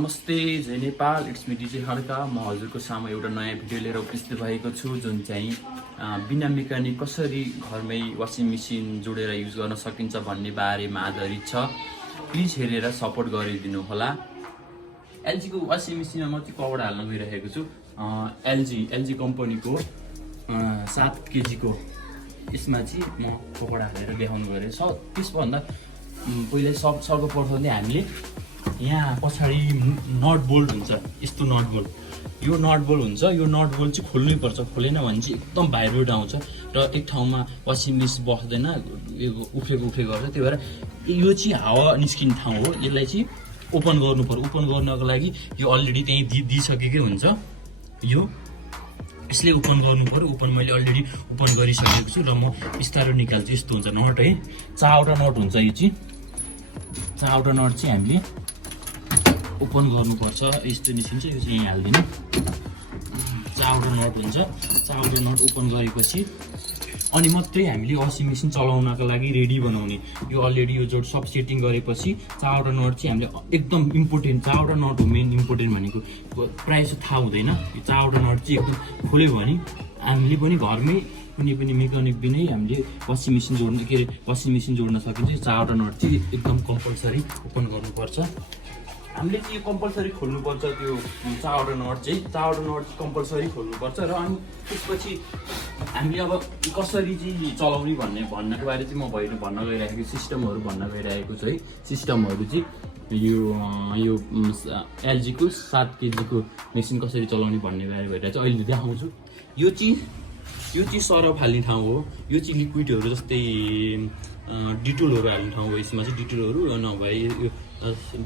नमस्ते जय Nepal it's me DJ हड्का म हजुरको सामु एउटा नयाँ भिडियो लिएर उपस्थित भएको छु जुन चाहिँ बिना मेकानिक कसरी घरमै वासिङ मेसिन जोडेर युज गर्न सकिन्छ भन्ने बारेमा आधारित छ। प्लिज हेरेर सपोर्ट गरिदिनु होला। एलजी को वासिङ मेसिनमा म चाहिँ कपडा हाल्न गइरहेको छु। एलजी कम्पनीको 7 केजी को यसमा चाहिँ म कपडा हालेर देखाउनु गएँ। त्यसभन्दा पहिले सर्वप्रथम हामीले यहाँ पछाडि नट बोल्ट हुन्छ, यस्तो नट बोल्ट, यो नट बोल्ट हुन्छ। यो नट बोल्ट चाहिँ खोल्नै पर्छ, खोलेन भने चाहिँ एकदम भाइब्रेट आउँछ र एक ठाउँमा वासिङ मेसिन बस्दैन, यो उफ्रेको गर्छ। त्यही भएर यो चाहिँ हावा निस्किने ठाउँ हो, यसलाई चाहिँ ओपन गर्नु पर्यो। ओपन गर्नको लागि यो अलरेडी त्यहीँ दिइसकेकै हुन्छ, यो यसले ओपन गर्नु पर्यो। ओपन मैले अलरेडी ओपन गरिसकेको छु र म बिस्तारै निकाल्छु। यस्तो हुन्छ नट है, चारवटा नट हुन्छ। यो चाहिँ चारवटा नट चाहिँ हामीले ओपन गर्नुपर्छ। यस्तो निस्किन्छ, यो चाहिँ यहीँ हाल्दिनँ। चारवटा नट हुन्छ, चारवटा नट ओपन गरेपछि अनि मात्रै हामीले वासिङ मेसिन चलाउनको लागि रेडी बनाउने। यो अलरेडी यो जोड सब सेटिङ गरेपछि चारवटा नट चाहिँ हामीले एकदम इम्पोर्टेन्ट, चारवटा नट हो मेन इम्पोर्टेन्ट भनेको। प्रायः जस्तो थाहा हुँदैन, यो चारवटा नट चाहिँ एकदम खोल्यो भने हामीले पनि घरमै कुनै पनि मेकानिक बिनै हामीले वासिङ मेसिन जोड्न सकिन्छ। चारवटा नट चाहिँ एकदम कम्पलसरी ओपन गर्नुपर्छ। हामीले चाहिँ यो कम्पलसरी खोल्नुपर्छ, त्यो चारवटा नट चाहिँ कम्पलसरी खोल्नुपर्छ। र अनि त्यसपछि हामीले अब कसरी चाहिँ चलाउने भन्नको बारे चाहिँ म भन्न गइरहेको सिस्टमहरू भन्न गइरहेको छु है। सिस्टमहरू चाहिँ यो एलजी को 7 केजी को मेसिन कसरी चलाउने भन्ने बारे भइरहेको छ, अहिले देखाउँछु। यो चाहिँ सरफ हाल्ने ठाउँ हो। यो चाहिँ लिक्विडहरू जस्तै डिटोलहरू हाल्ने ठाउँ हो। यसमा चाहिँ डिटोलहरू नभए यो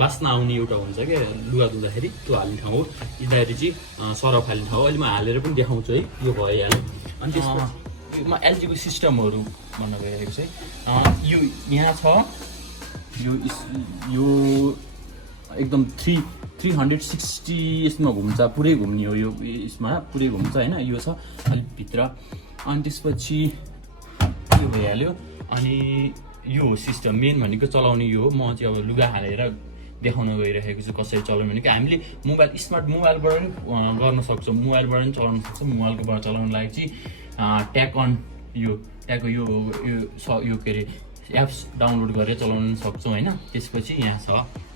बास्ना आउने एउटा हुन्छ क्या लुगा धुँदाखेरि, त्यो हाल्ने ठाउँ हो। यताखेरि चाहिँ सरफ हाल्ने ठाउँ हो। अहिले म हालेर पनि देखाउँछु है, यो भइहाल्यो। अनि त्यसपछि म एलजीको सिस्टमहरू भन्न गइरहेको छु है। यो यहाँ छ, यो एकदम 360 यसमा घुम्छ, पुरै घुम्ने हो। यो यसमा पुरै घुम्छ होइन, यो छ अलिक भित्र। अनि त्यसपछि यो भइहाल्यो। अनि यो सिस्टम मेन भनेको चलाउने यो हो। म चाहिँ अब लुगा हालेर देखाउन गइरहेको छु कसरी चलाउने भनेको। हामीले स्मार्ट मोबाइलबाट पनि गर्न सक्छौँ, मोबाइलबाट पनि चलाउन सक्छौँ। मोबाइलकोबाट चलाउनु लागि चाहिँ ट्याग अन यो के अरे एप्स डाउनलोड गरेर चलाउन सक्छौँ होइन। त्यसपछि यहाँ छ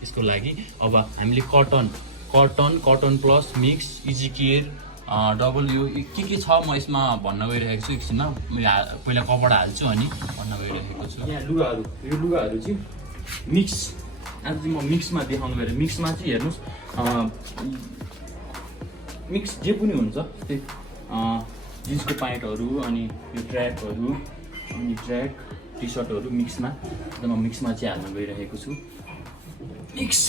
यसको लागि अब हामीले cotton plus mix easy care double यो के छ म यसमा भन्न गइरहेको छु। एकछिनमा पहिला कपडा हाल्छु अनि भन्न गइरहेको छु। यहाँ यो लुगाहरू चाहिँ मिक्स, आज चाहिँ म मिक्समा देखाउनु गएर। मिक्समा चाहिँ हेर्नुहोस्, मिक्स जे पनि हुन्छ, त्यस्तै जिन्सको प्यान्टहरू अनि यो ट्र्याकहरू अनि ट्र्याक टी सर्टहरू मिक्समा, म मिक्समा चाहिँ हाल्न गइरहेको छु। मिक्स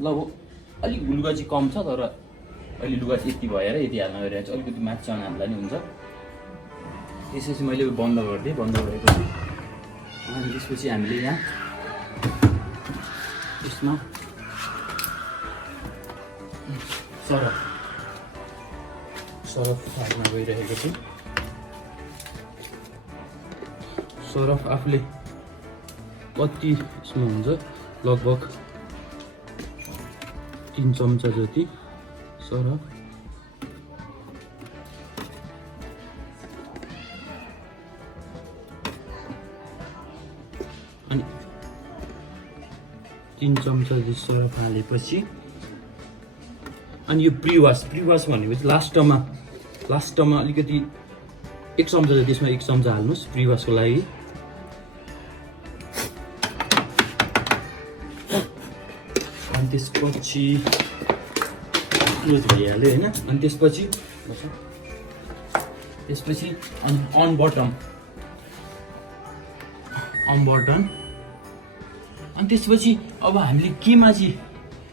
ल अलिक लुगा चाहिँ कम छ, तर अहिले लुगा चाहिँ यति भएर यति हाल्न गइरहेको छु। अलिकति माथि हाल्दा नि हुन्छ। त्यसपछि मैले बन्द गरेको छु। अनि त्यसपछि हामीले यहाँ यसमा सरफ हाल्न गइरहेको छु। सरफ आफूले कति यसमा हुन्छ, लगभग 3 चम्चा जति सरफ। अनि 3 चम्चा जति सरफ हालेपछि अनि यो प्रिवास भनेपछि लास्टमा अलिकति 1 चम्चा जति, यसमा 1 चम्चा हाल्नुहोस् प्रिवासको लागि। अनि त्यसपछि क्लोज भइहाल्यो होइन। अनि त्यसपछि अन बटन। अनि त्यसपछि अब हामीले केमा चाहिँ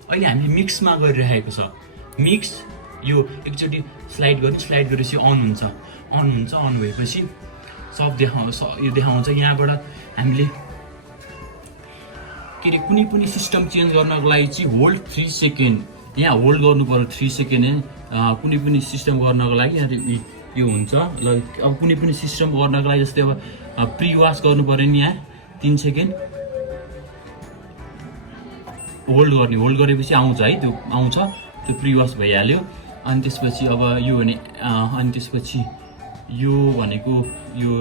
अहिले हामीले मिक्समा गरिरहेको छ। मिक्स यो एकचोटि स्लाइड गरेपछि अन हुन्छ। अन भएपछि सब यो देखाउँछ। यहाँबाट हामीले के अरे कुनै पनि सिस्टम चेन्ज गर्नको लागि चाहिँ होल्ड 3 सेकेन्ड, यहाँ होल्ड गर्नु पर्यो 3 सेकेन्ड है। कुनै पनि सिस्टम गर्नको लागि यहाँ यो हुन्छ। ल अब कुनै पनि सिस्टम गर्नको लागि जस्तै अब प्री वास गर्नु पर्यो नि, यहाँ 3 सेकेन्ड होल्ड गरेपछि आउँछ है, त्यो आउँछ, त्यो प्रिवास भइहाल्यो। अनि त्यसपछि अब यो भने अनि त्यसपछि यो भनेको यो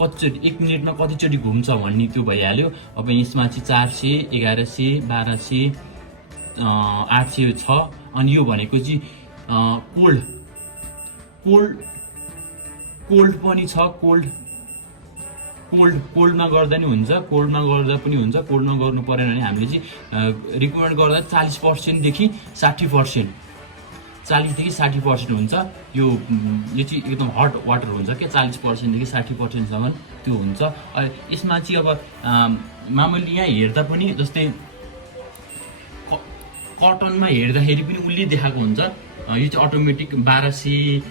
कतिचोटि 1 मिनेटमा कतिचोटि घुम्छ भन्ने त्यो भइहाल्यो। अब यसमा चाहिँ 400, 1100, 1200, 806। अनि यो भनेको चाहिँ कोल्ड पनि छ। कोल्डमा गर्दा नि हुन्छ, कोल्डमा गर्दा पनि हुन्छ। कोल्डमा गर्नु परेन भने हामीले चाहिँ रिकमेन्ड गर्दा 40% देखि 60%, 40 देखि 60% हुन्छ। यो चाहिँ एकदम हट वाटर हुन्छ क्या, 40% देखि 60%सम्म त्यो हुन्छ। यसमा चाहिँ अब मामुली यहाँ हेर्दा पनि जस्तै कटनमा हेर्दाखेरि पनि उसले देखाएको हुन्छ। यो चाहिँ अटोमेटिक 1200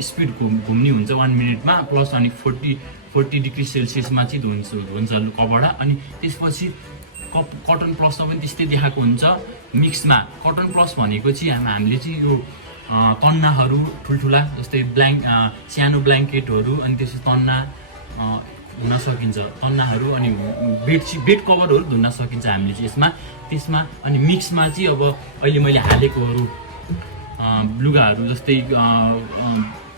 स्पिड घुम्ने हुन्छ 1 मिनटमा, प्लस अनि 40 डिग्री सेल्सियसमा चाहिँ हुन्छ कपडा। अनि त्यसपछि कटन प्लसमा पनि त्यस्तै देखाएको हुन्छ। मिक्समा कटन प्लस भनेको चाहिँ हामीले चाहिँ यो तन्नाहरू ठुल्ठुला जस्तै सानो ब्ल्याङ्केटहरू, अनि त्यसपछि तन्ना धुन सकिन्छ, तन्नाहरू अनि बेड कभरहरू धुन सकिन्छ हामीले चाहिँ त्यसमा। अनि मिक्समा चाहिँ अब अहिले मैले हालेकोहरू लुगाहरू जस्तै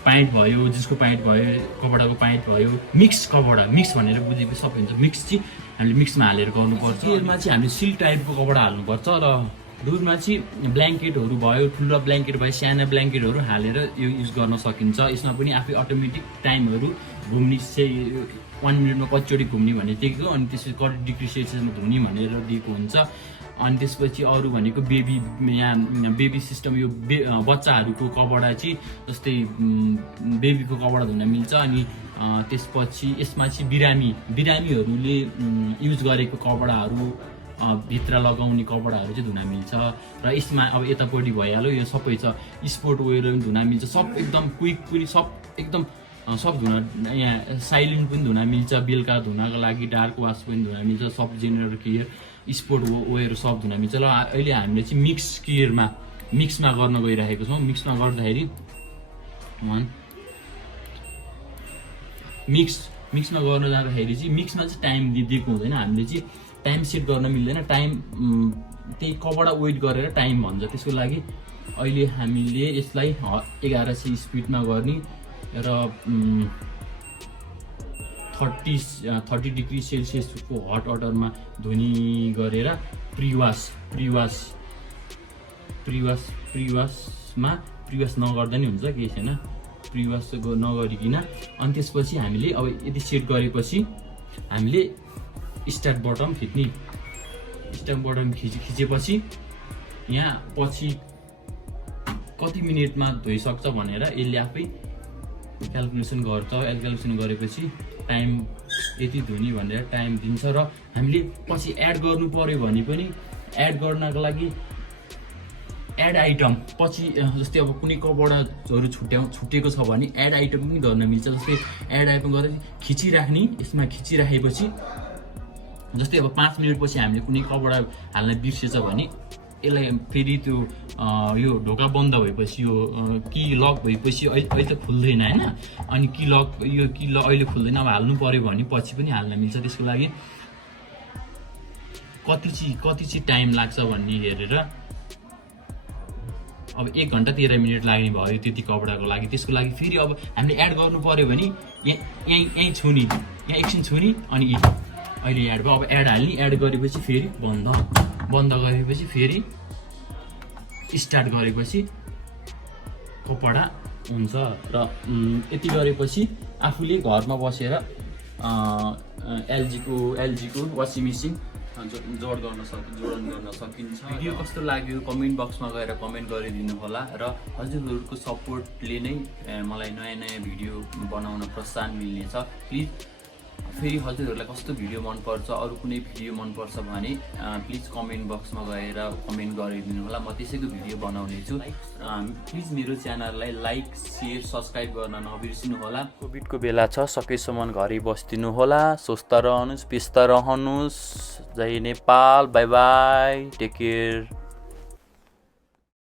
प्यान्ट भयो, जिन्सको प्यान्ट भयो, कपडाको प्यान्ट भयो, मिक्स भनेर बुझेपछि सबै हुन्छ। मिक्स चाहिँ हामीले मिक्समा हालेर गर्नुपर्छ। यसमा चाहिँ हामीले सिल्क टाइपको कपडा हाल्नुपर्छ। र दुधमा चाहिँ ब्ल्याङ्केटहरू भयो, ठुलो ब्ल्याङ्केट भयो, साना ब्ल्याङ्केटहरू हालेर यो युज गर्न सकिन्छ। यसमा पनि आफै अटोमेटिक टाइमहरू घुम्ने 1 मिनटमा कतिचोटि घुम्ने भन्ने दिएको, अनि त्यसपछि कति डिग्री सेल्सियसमा धुने भनेर दिएको हुन्छ। अनि त्यसपछि अरू भनेको बेबी सिस्टम, यो बच्चाहरूको कपडा चाहिँ जस्तै बेबीको कपडा धुन मिल्छ। अनि त्यसपछि यसमा चाहिँ बिरामीहरूले युज गरेको कपडाहरू, भित्र लगाउने कपडाहरू चाहिँ धुन मिल्छ। र यसमा अब यतापट्टि भइहाल्यो, यो सबै छ। स्पोर्ट वेयर पनि धुन मिल्छ, सब एकदम क्विक पनि, सब एकदम सब धुन। यहाँ साइलेन्ट पनि धुन मिल्छ, बेलुका धुनको लागि डार्क वास पनि धुन मिल्छ, सब जेनरल केयर, स्पोर्ट वेयर सब धुन मिल्छ। र अहिले हामीले चाहिँ मिक्समा गर्न गइरहेको छौँ। मिक्समा गर्दाखेरि मिक्समा गर्न जाँदाखेरि चाहिँ मिक्समा चाहिँ टाइम दिएको हुँदैन, हामीले चाहिँ टाइम सेट गर्न मिल्दैन। टाइम त्यही कपडा वेट गरेर टाइम भन्छ। त्यसको लागि अहिले हामीले यसलाई 1100 स्पिडमा गर्ने र 30 डिग्री सेल्सियसको हट वाटरमा धुनी गरेर प्रिवास नगर्दा नि हुन्छ, केही छैन। प्रिवास नगरिकन अनि त्यसपछि हामीले अब यति सेट गरेपछि हामीले स्टार्ट बटन खिचेपछि यहाँ पछि कति मिनटमा धोइसक्छ भनेर यसले आफै क्यालकुलेसन गर्छ। क्यालकुलेसन गरेपछि टाइम यति धुने भनेर टाइम दिन्छ। र हामीले पछि एड गर्नु पर्यो भने पनि एड गर्नको लागि एड आइटम पछि जस्तै अब कुनै कपडाहरू छुटेको छ भने एड आइटम पनि गर्न मिल्छ। जस्तै एड आइटम गरेर खिचिराख्ने, यसमा खिचिराखेपछि जस्तै अब 5 मिनटपछि हामीले कुनै कपडा हाल्न बिर्सेछ भने यसलाई फेरि त्यो यो ढोका बन्द भएपछि यो की लक भएपछि अहिले त खुल्दैन होइन, अनि की लक अहिले खुल्दैन, अब हाल्नु पर्यो भने पछि पनि हाल्न मिल्छ। त्यसको लागि कति चाहिँ टाइम लाग्छ भन्ने हेरेर अब 1 घन्टा 13 मिनट लाग्ने भयो त्यति कपडाको लागि। त्यसको लागि फेरि अब हामीले एड गर्नु पर्यो भने यहीँ छुनी, यहाँ एकछिन छुनी अनि अहिले एड भयो। अब एड हाल्ने, एड गरेपछि फेरि बन्द गरेपछि फेरि स्टार्ट गरेपछि कपडा हुन्छ। र यति गरेपछि आफूले घरमा बसेर एलजीको वासिङ मेसिन जोडन गर्न सकिन्छ। भिडियो कस्तो लाग्यो कमेन्ट बक्समा गएर कमेन्ट गरिदिनु होला। र हजुरहरूको सपोर्टले नै मलाई नयाँ भिडियो बनाउन प्रोत्साहन मिल्नेछ। प्लिज फेरि हजुरहरूलाई कस्तो भिडियो मनपर्छ, अरू कुनै भिडियो मनपर्छ भने प्लिज कमेन्ट बक्समा गएर कमेन्ट गरिदिनु होला, म त्यसैको भिडियो बनाउने छु। प्लिज मेरो च्यानललाई लाइक, सेयर, सब्सक्राइब गर्न नबिर्सिनु होला। कोभिडको बेला छ, सकेसम्म घरै बस्दिनु होला। स्वस्थ रहनुहोस्, व्यस्त रहनुहोस्। जय Nepal, bye bye, take care.